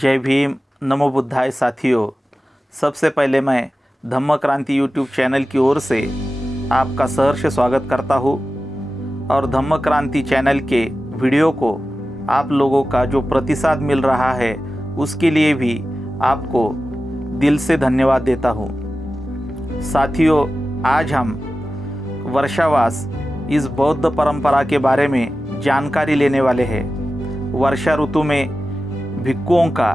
जय भीम, नमो बुद्धाय साथियों। सबसे पहले मैं धम्म क्रांति यूट्यूब चैनल की ओर से आपका सहर्ष स्वागत करता हूँ और धम्म क्रांति चैनल के वीडियो को आप लोगों का जो प्रतिसाद मिल रहा है उसके लिए भी आपको दिल से धन्यवाद देता हूँ। साथियों, आज हम वर्षावास इस बौद्ध परंपरा के बारे में जानकारी लेने वाले हैं। वर्षा ऋतु में भिक्षुओं का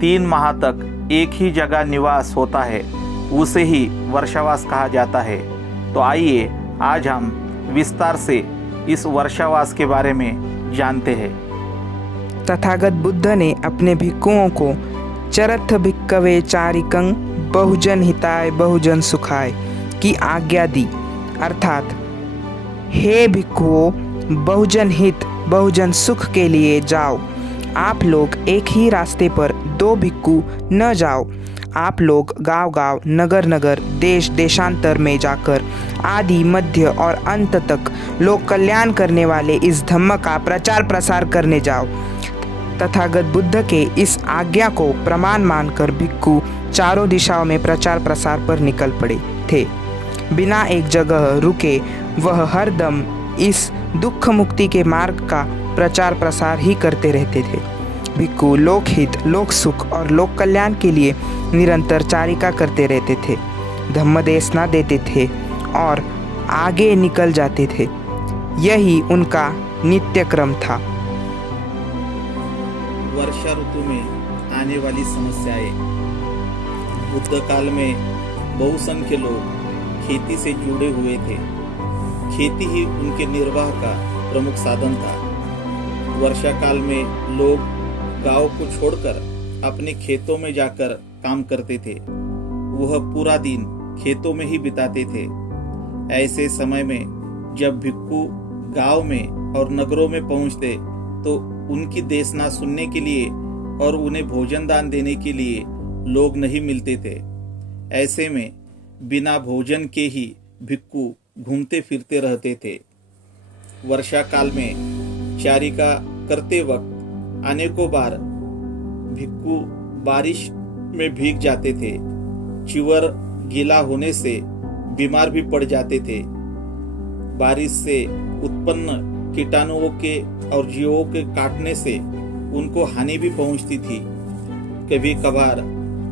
3 माह तक एक ही जगह निवास होता है, उसे ही वर्षावास कहा जाता है। तो आइए आज हम विस्तार से इस वर्षावास के बारे में जानते हैं। तथागत बुद्ध ने अपने भिक्षुओं को चरथ भिक्खवे चारिकं बहुजन हिताय बहुजन सुखाय की आज्ञा दी, अर्थात हे भिक्षुओं, बहुजन हित बहुजन सुख के लिए जाओ। आप लोग एक ही रास्ते पर 2 भिक्षु न जाओ। आप लोग गांव गांव, नगर नगर, देश देशांतर में जाकर आदि मध्य और अंत तक लोक कल्याण करने वाले इस धम्म का प्रचार प्रसार करने जाओ। तथागत बुद्ध के इस आज्ञा को प्रमाण मानकर भिक्षु चारों दिशाओं में प्रचार प्रसार पर निकल पड़े थे। बिना एक जगह रुके वह हरदम इस दुख मुक्ति के मार्ग का प्रचार प्रसार ही करते रहते थे। भिक्षु लोकहित, लोक सुख और लोक कल्याण के लिए निरंतर चारिका करते रहते थे, धम्मदेशना देते थे और आगे निकल जाते थे। यही उनका नित्य क्रम था। वर्षा ऋतु में आने वाली समस्याएं। बुद्ध काल में बहुसंख्य लोग खेती से जुड़े हुए थे। खेती ही उनके निर्वाह का प्रमुख साधन था। वर्षा काल में लोग गांव को छोड़कर अपने खेतों में जाकर काम करते थे। वह पूरा दिन खेतों में ही बिताते थे। ऐसे समय में जब भिक्षु गांव में और नगरों में पहुंचते तो उनकी देशना सुनने के लिए और उन्हें भोजन दान देने के लिए लोग नहीं मिलते थे। ऐसे में बिना भोजन के ही भिक्षु घूमते फिरते रहते थे। वर्षा काल में चारिका करते वक्त अनेकों बार भिक्षु बारिश में भीग जाते थे। चिवर गीला होने से बीमार भी पड़ जाते थे। बारिश से उत्पन्न कीटाणुओं के और जीवों के काटने से उनको हानि भी पहुंचती थी। कभी कभार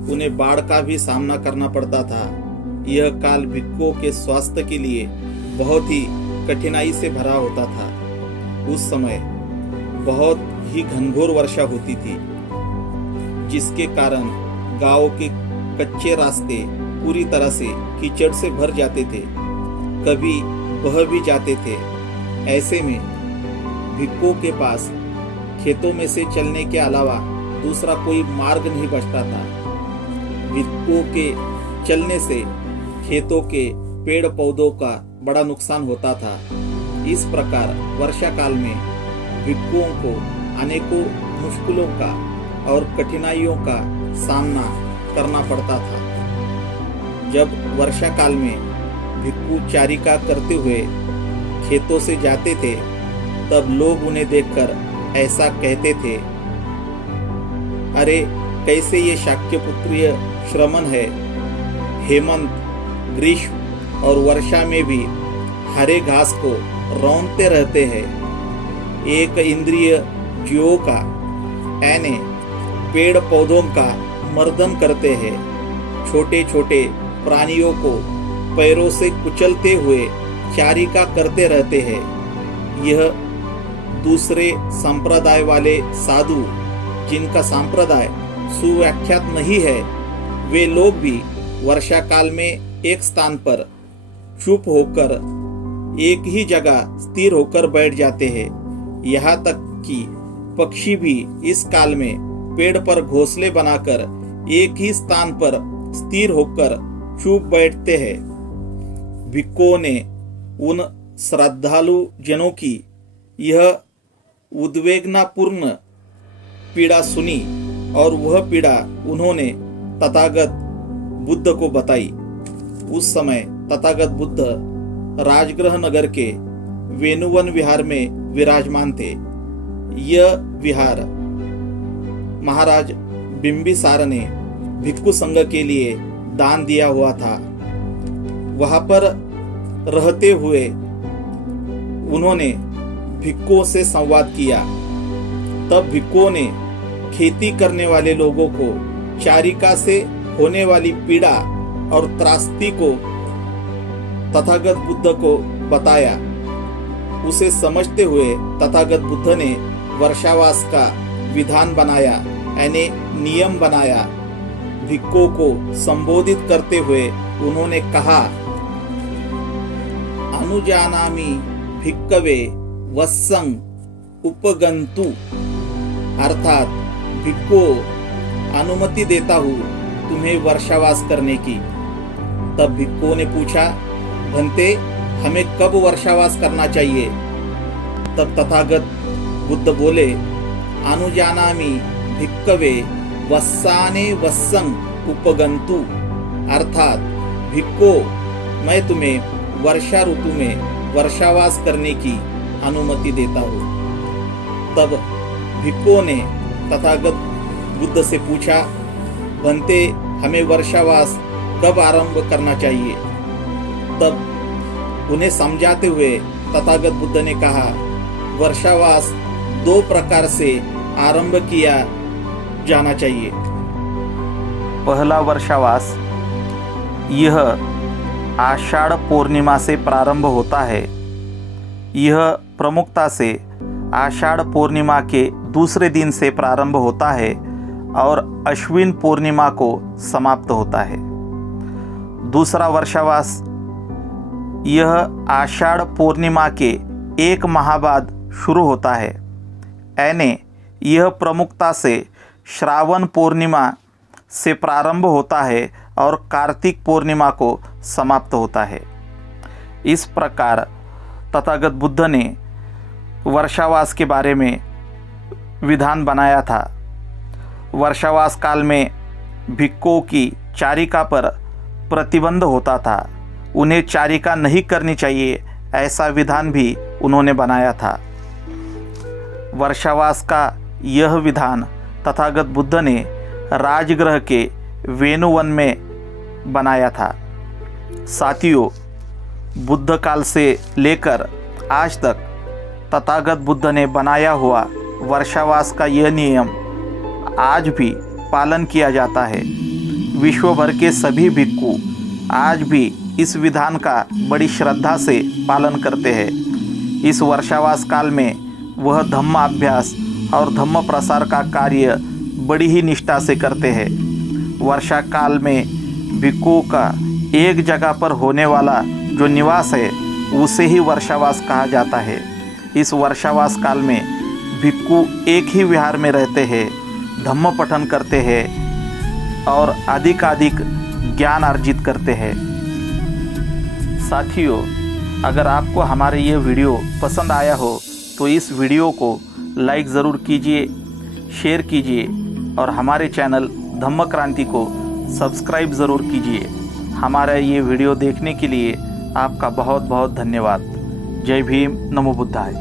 उन्हें बाढ़ का भी सामना करना पड़ता था। यह काल भिक्षुओं के स्वास्थ्य के लिए बहुत ही कठिनाई से भरा होता था। उस समय बहुत ही घनघोर वर्षा होती थी, जिसके कारण गांव के कच्चे रास्ते पूरी तरह से कीचड़ से भर जाते थे, कभी बह भी जाते थे। ऐसे में भिक्षुओं के पास खेतों में से चलने के अलावा दूसरा कोई मार्ग नहीं बचता था। भिक्षुओं के चलने से खेतों के पेड़ पौधों का बड़ा नुकसान होता था। इस प्रकार वर्षा काल में भिक्षुओं को अनेकों मुश्किलों का और कठिनाइयों का सामना करना पड़ता था। जब वर्षा काल में भिक्षु चारिका करते हुए खेतों से जाते थे, तब लोग उन्हें देखकर ऐसा कहते थे, अरे कैसे ये शाक्यपुत्रीय श्रमण है। हेमंत, ग्रीष्म और वर्षा में भी हरे घास को रौंदते रहते हैं। एक इंद्रिय जीवों का यानी पेड़ पौधों का मर्दन करते हैं। छोटे छोटे प्राणियों को पैरों से कुचलते हुए चारिका करते रहते हैं। यह दूसरे संप्रदाय वाले साधु, जिनका संप्रदाय सुव्याख्यात नहीं है, वे लोग भी वर्षा काल में एक स्थान पर चुप होकर एक ही जगह स्थिर होकर बैठ जाते हैं। यहाँ तक कि पक्षी भी इस काल में पेड़ पर घोंसले बनाकर एक ही स्थान पर स्थिर होकर चुप बैठते हैं। भिक्षुओं ने उन श्रद्धालु जनों की यह उद्वेगनापूर्ण पीड़ा सुनी और वह पीड़ा उन्होंने तथागत बुद्ध को बताई। उस समय तथागत बुद्ध राजगृह नगर के वेणुवन विहार में विराजमान थे। यह विहार महाराज बिंबिसार ने भिक्खु संघ के लिए दान दिया हुआ था। वहां पर रहते हुए उन्होंने भिक्खुओं से संवाद किया। तब भिक्खुओं ने खेती करने वाले लोगों को चारिका से होने वाली पीड़ा और त्रासदी को तथागत बुद्ध को बताया। उसे समझते हुए तथागत बुद्ध ने वर्षावास का विधान बनाया, यानी नियम बनाया। भिक्खुओं को संबोधित करते हुए उन्होंने कहा, अनुजानामि भिक्खवे वत्सं उपगंतु, अर्थात भिक्खुओं, अनुमति देता हूँ तुम्हें वर्षावास करने की। तब भिक्खुओं ने पूछा, भंते हमें कब वर्षावास करना चाहिए? तब तथागत बुद्ध बोले, अनुजानामि भिक्खवे वत्साने वत्सं उपगंतु, अर्थात भिक्खुओं, मैं तुम्हें वर्षा ऋतु में वर्षावास करने की अनुमति देता हूँ। तब भिक्खुओं ने तथागत बुद्ध से पूछा, भंते हमें वर्षावास कब आरंभ करना चाहिए? तब उन्हें समझाते हुए तथागत बुद्ध ने कहा, वर्षावास 2 प्रकार से आरंभ किया जाना चाहिए। पहला वर्षावास यह आषाढ़ पूर्णिमा से प्रारंभ होता है। यह प्रमुखता से आषाढ़ पूर्णिमा के दूसरे दिन से प्रारंभ होता है और अश्विन पूर्णिमा को समाप्त होता है। दूसरा वर्षावास यह आषाढ़ पूर्णिमा के 1 माह बाद शुरू होता है, यानी यह प्रमुखता से श्रावण पूर्णिमा से प्रारंभ होता है और कार्तिक पूर्णिमा को समाप्त होता है। इस प्रकार तथागत बुद्ध ने वर्षावास के बारे में विधान बनाया था। वर्षावास काल में भिक्खुओं की चारिका पर प्रतिबंध होता था, उन्हें चारिका नहीं करनी चाहिए, ऐसा विधान भी उन्होंने बनाया था। वर्षावास का यह विधान तथागत बुद्ध ने राजगृह के वेणुवन में बनाया था। साथियों, बुद्ध काल से लेकर आज तक तथागत बुद्ध ने बनाया हुआ वर्षावास का यह नियम आज भी पालन किया जाता है। विश्व भर के सभी भिक्खु आज भी इस विधान का बड़ी श्रद्धा से पालन करते हैं। इस वर्षावास काल में वह धम्म अभ्यास और धम्म प्रसार का कार्य बड़ी ही निष्ठा से करते हैं। वर्षा काल में भिक्खुओं का एक जगह पर होने वाला जो निवास है उसे ही वर्षावास कहा जाता है। इस वर्षावास काल में भिक्खु एक ही विहार में रहते हैं, धम्म पठन करते हैं और अधिकाधिक ज्ञान अर्जित करते हैं। साथियों, अगर आपको हमारे ये वीडियो पसंद आया हो तो इस वीडियो को लाइक ज़रूर कीजिए, शेयर कीजिए और हमारे चैनल धम्म क्रांति को सब्सक्राइब ज़रूर कीजिए। हमारा ये वीडियो देखने के लिए आपका बहुत बहुत धन्यवाद। जय भीम, नमो बुद्धाय।